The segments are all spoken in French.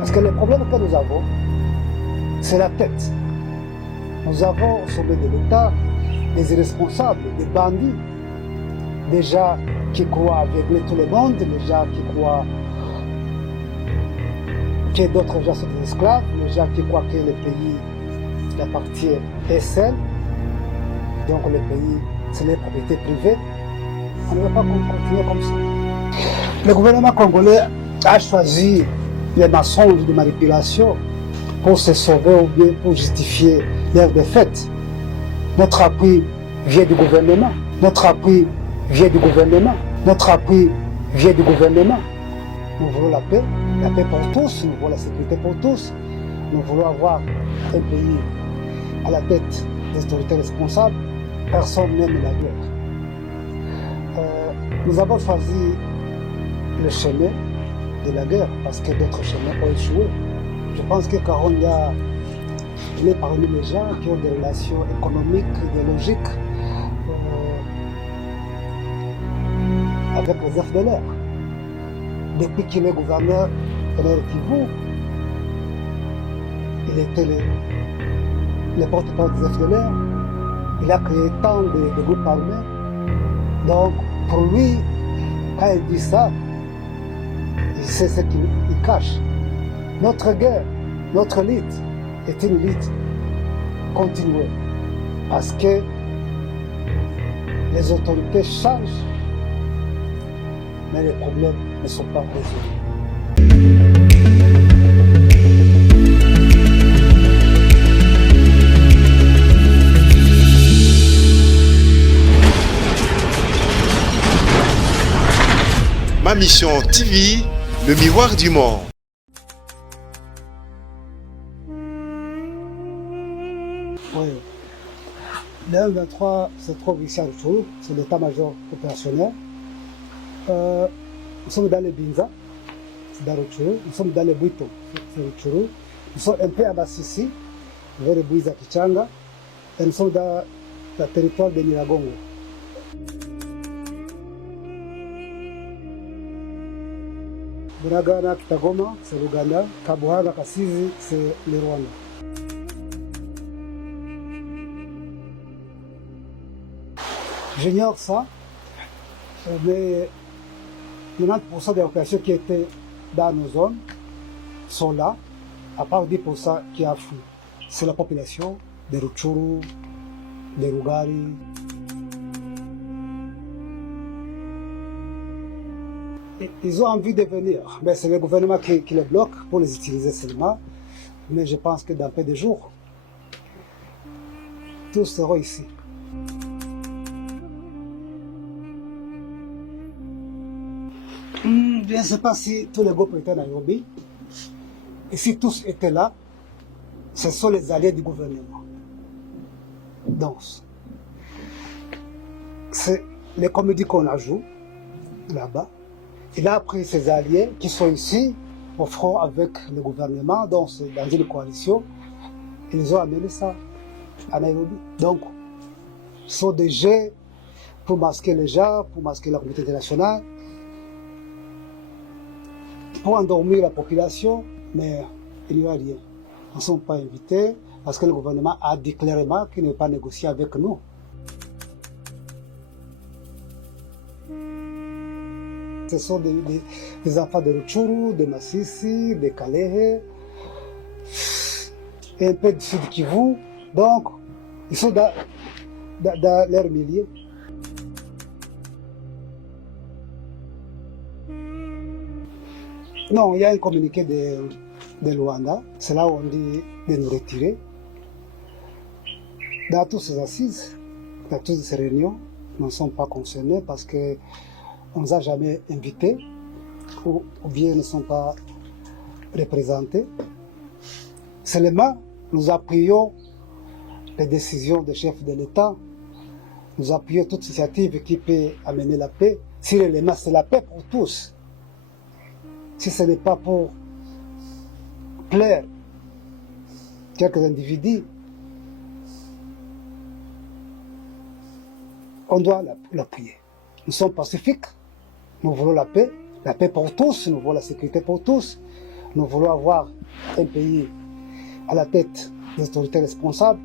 Parce que le problème que nous avons, c'est la tête. Nous avons au sommet de l'État des irresponsables, des bandits, des gens qui croient aveugler tout le monde, des gens qui croient que d'autres gens sont des esclaves, les gens qui croient que le pays appartient et seul, donc le pays, c'est les propriétés privées. On ne va pas continuer comme ça. Le gouvernement congolais a choisi les mensonges de manipulation pour se sauver ou bien pour justifier leur défaite. Notre appui vient du gouvernement. Notre appui vient du gouvernement. Notre appui vient du gouvernement. Nous voulons la paix pour tous, nous voulons la sécurité pour tous. Nous voulons avoir un pays à la tête des autorités responsables. Personne n'aime la guerre. Nous avons choisi le chemin de la guerre parce que d'autres chemins ont échoué. Je pense que Karonga, il est parmi les gens qui ont des relations économiques, idéologiques avec les FDLR. Depuis qu'il est gouverneur de l'Air Kivu, il était le porte-parole des FDLR. Il a créé tant de groupes armés. Donc, pour lui, quand il dit ça, il sait ce qu'il cache. Notre guerre, notre lutte est une lutte continuée. Parce que les autorités changent, mais les problèmes ne sont pas résolus. Ma Mission TV, le miroir du monde. Oui. Le 1-23 se trouve ici à Rutshuru, c'est l'état-major opérationnel. Nous sommes dans les Binza, c'est dans Rutshuru. Nous sommes dans les Bwito, c'est Rutshuru. Nous sommes un peu à Bassisi, vers les Bwiza Kichanga. Et nous sommes dans le territoire de Nyiragongo. Bunagana, Kitagoma, c'est l'Ouganda. Kabuhanga, Kasizi, c'est le Rwanda. J'ignore ça, mais 90% des populations qui étaient dans nos zones sont là, à part 10% qui a fui. C'est la population de Rutshuru, de Rugari. Ils ont envie de venir, mais c'est le gouvernement qui les bloque pour les utiliser seulement. Mais je pense que dans peu de jours, tous seront ici. Je ne sais pas si tous les groupes étaient à Nairobi. Et si tous étaient là, ce sont les alliés du gouvernement. Donc, c'est les comédies qu'on a jouées là-bas. Il a pris ses alliés qui sont ici, au front avec le gouvernement, donc c'est dans une coalition. Ils ont amené ça à Nairobi. Donc, ce sont des jeux pour masquer les gens, pour masquer la communauté internationale, pour endormir la population, mais il n'y a rien. Ils ne sont pas invités parce que le gouvernement a dit clairement qu'il ne veut pas négocier avec nous. Ce sont des enfants de Rutshuru, de Masisi, de Kalehe, et un peu du sud Kivu. Donc, ils sont dans leur milieu. Non, il y a un communiqué de Luanda, c'est là où on dit de nous retirer. Dans toutes ces assises, dans toutes ces réunions, nous ne sommes pas concernés parce qu'on ne nous a jamais invités ou bien ne sont pas représentés. Seulement, nous appuyons les décisions des chefs de l'État, nous appuyons toute initiative qui peut amener la paix. Si l'élément, c'est la paix pour tous. Si ce n'est pas pour plaire quelques individus, on doit l'appuyer. Nous sommes pacifiques, nous voulons la paix pour tous, nous voulons la sécurité pour tous. Nous voulons avoir un pays à la tête des autorités responsables,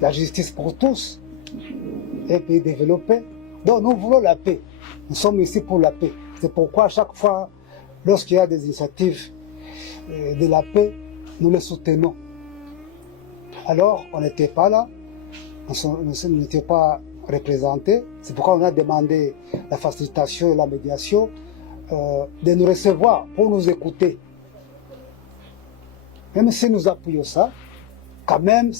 la justice pour tous, un pays développé. Donc nous voulons la paix. Nous sommes ici pour la paix. C'est pourquoi à chaque fois, lorsqu'il y a des initiatives de la paix, nous les soutenons. Alors, on n'était pas là, nous n'étions pas représentés. C'est pourquoi on a demandé la facilitation et la médiation de nous recevoir pour nous écouter. Même si nous appuyons ça, quand même,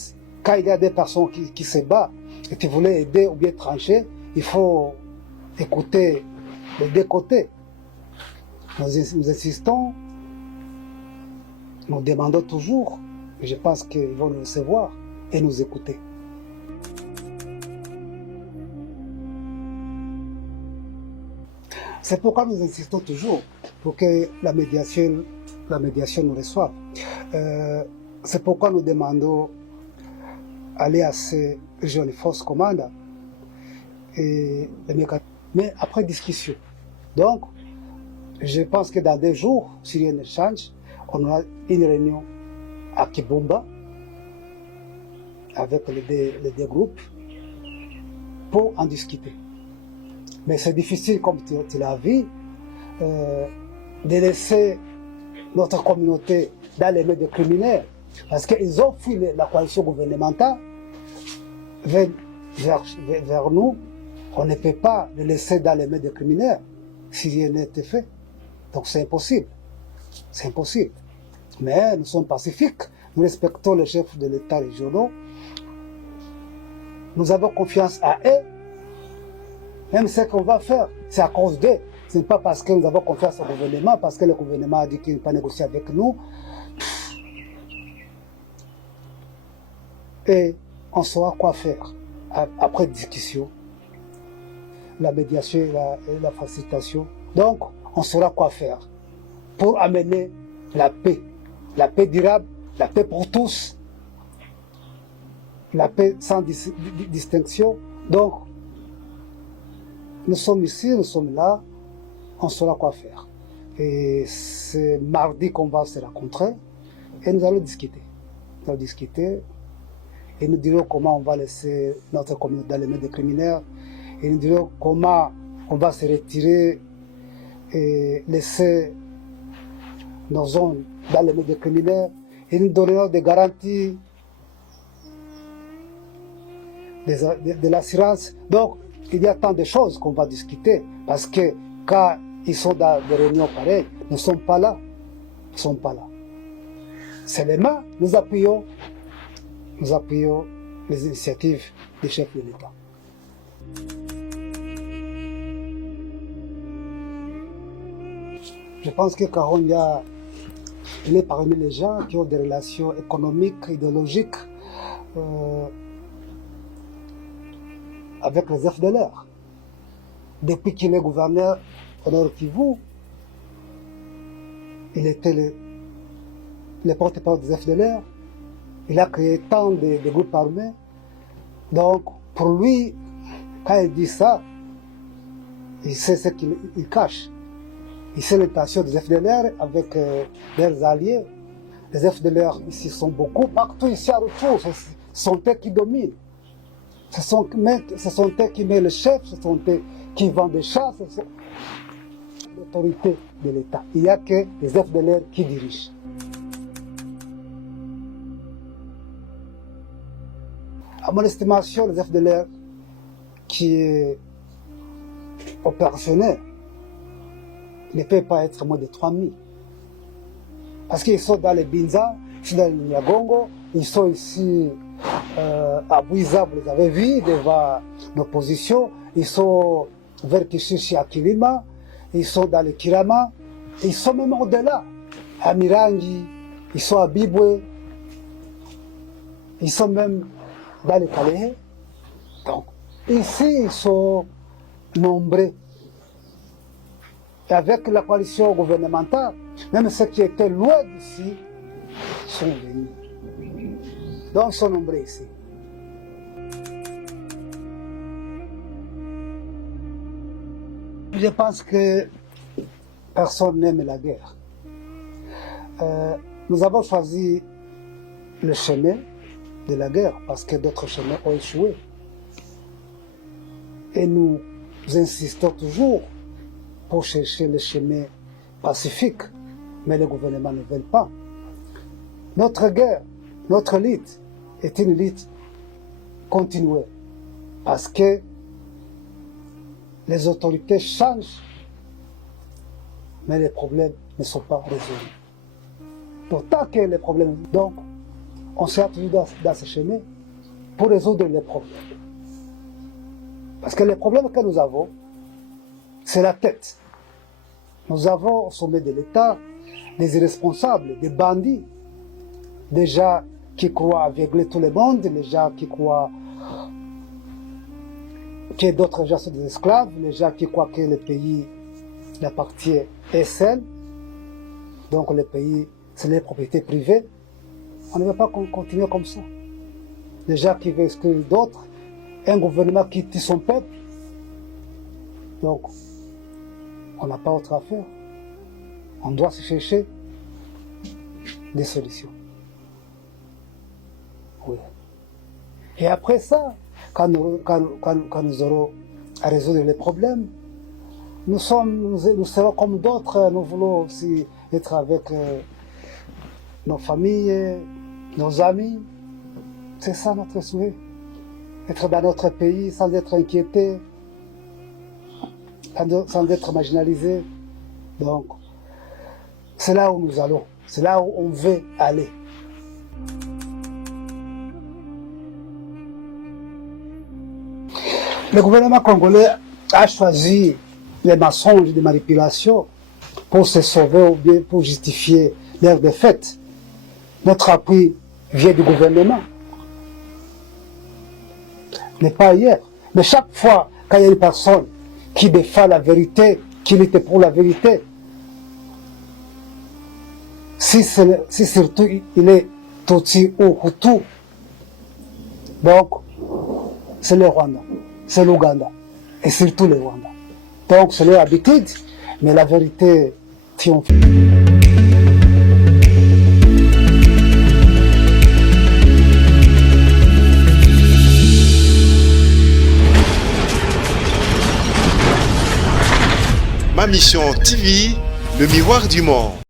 quand il y a des personnes qui se battent et qui voulaient aider ou bien trancher, il faut écouter les deux côtés. Nous insistons, nous demandons toujours, et je pense qu'ils vont nous recevoir et nous écouter. C'est pourquoi nous insistons toujours pour que la médiation nous reçoive. C'est pourquoi nous demandons aller à ces jeunes forces commandes mais après discussion. Donc, je pense que dans 2 jours, s'il y a un échange, on aura une réunion à Kibumba avec les deux groupes pour en discuter. Mais c'est difficile, comme tu l'as vu, de laisser notre communauté dans les mains des criminels, parce qu'ils ont fui la coalition gouvernementale vers nous. On ne peut pas les laisser dans les mains des criminels si rien n'a été fait. Donc c'est impossible. C'est impossible. Mais nous sommes pacifiques, nous respectons les chefs de l'État régionaux, nous avons confiance à eux. Même ce qu'on va faire, c'est à cause d'eux. Ce n'est pas parce que nous avons confiance au gouvernement, parce que le gouvernement a dit qu'il ne va pas négocier avec nous. Et on saura quoi faire après discussion, la médiation et la facilitation. Donc, on saura quoi faire pour amener la paix durable, la paix pour tous, la paix sans distinction. Donc, nous sommes ici, nous sommes là, on saura quoi faire. Et c'est mardi qu'on va se rencontrer et nous allons discuter. Nous allons discuter et nous dirons comment on va laisser notre communauté dans les mains des criminels et nous dirons comment on va se retirer et laisser nos zones dans les mains des criminels et nous donnerons des garanties, de l'assurance. Donc, il y a tant de choses qu'on va discuter parce que quand ils sont dans des réunions pareilles, nous ne sommes pas là. Nous ne sommes pas là. Seulement, nous appuyons les initiatives des chefs de l'État. Je pense que Karonga, il est parmi les gens qui ont des relations économiques, idéologiques avec les FDLR. Depuis qu'il est gouverneur au Nord Kivu, il était le porte-parole des FDLR. Il a créé tant de groupes armés. Donc, pour lui, quand il dit ça, il sait ce qu'il cache. Il sait l'intention des FDLR avec leurs alliés. Les FDLR ici sont beaucoup. Partout ici à retour, ce sont eux qui dominent. Ce sont eux qui mettent le chef, ce sont eux qui vendent des chats, ce sont l'autorité de l'État. Il n'y a que les FDLR qui dirigent. À mon estimation, les FDLR qui est opérationnel ne peut pas être moins de 3000. Parce qu'ils sont dans les Binza, ils sont dans les Nyagongo, ils sont ici à Bouiza, vous les avez vus, devant l'opposition, ils sont vers Kishishi à Kilima, ils sont dans les Kirama, ils sont même au-delà, à Mirangi, ils sont à Bibwe, ils sont même dans les Calais. Donc, ici, ils sont nombreux. Et avec la coalition gouvernementale, même ceux qui étaient loin d'ici sont venus. Donc, ils sont nombreux ici. Je pense que personne n'aime la guerre. Nous avons choisi le chemin de la guerre parce que d'autres chemins ont échoué. Et nous insistons toujours pour chercher le chemin pacifique, mais les gouvernements ne veulent pas. Notre guerre, notre lutte est une lutte continuée parce que les autorités changent, mais les problèmes ne sont pas résolus. Donc, tant que les problèmes... Donc, on s'est attendu dans ce chemin pour résoudre les problèmes. Parce que les problèmes que nous avons, c'est la tête. Nous avons au sommet de l'État des irresponsables, des bandits, des gens qui croient aveugler tout le monde, des gens qui croient que d'autres gens sont des esclaves, les gens qui croient que le pays appartient à seul, donc le pays, c'est les propriétés privées. On ne veut pas continuer comme ça. Les gens qui veulent exclure d'autres, un gouvernement qui tue son peuple. Donc, on n'a pas autre affaire. On doit se chercher des solutions. Oui. Et après ça, quand nous aurons à résoudre les problèmes, nous serons comme d'autres, nous voulons aussi être avec nos familles, nos amis. C'est ça notre souhait. Être dans notre pays sans être inquiété, sans être marginalisé. Donc, c'est là où nous allons, c'est là où on veut aller. Le gouvernement congolais a choisi les mensonges et les manipulations pour se sauver ou bien pour justifier leur défaite. Notre appui vient du gouvernement. Mais pas hier. Mais chaque fois qu'il y a une personne qui défend la vérité, qui lutte pour la vérité, si surtout il est Tutsi ou Hutu, donc c'est le Rwanda, c'est l'Ouganda, et surtout le Rwanda. Donc c'est leur habitude, mais la vérité triomphe. Ma Mission TV, le miroir du monde.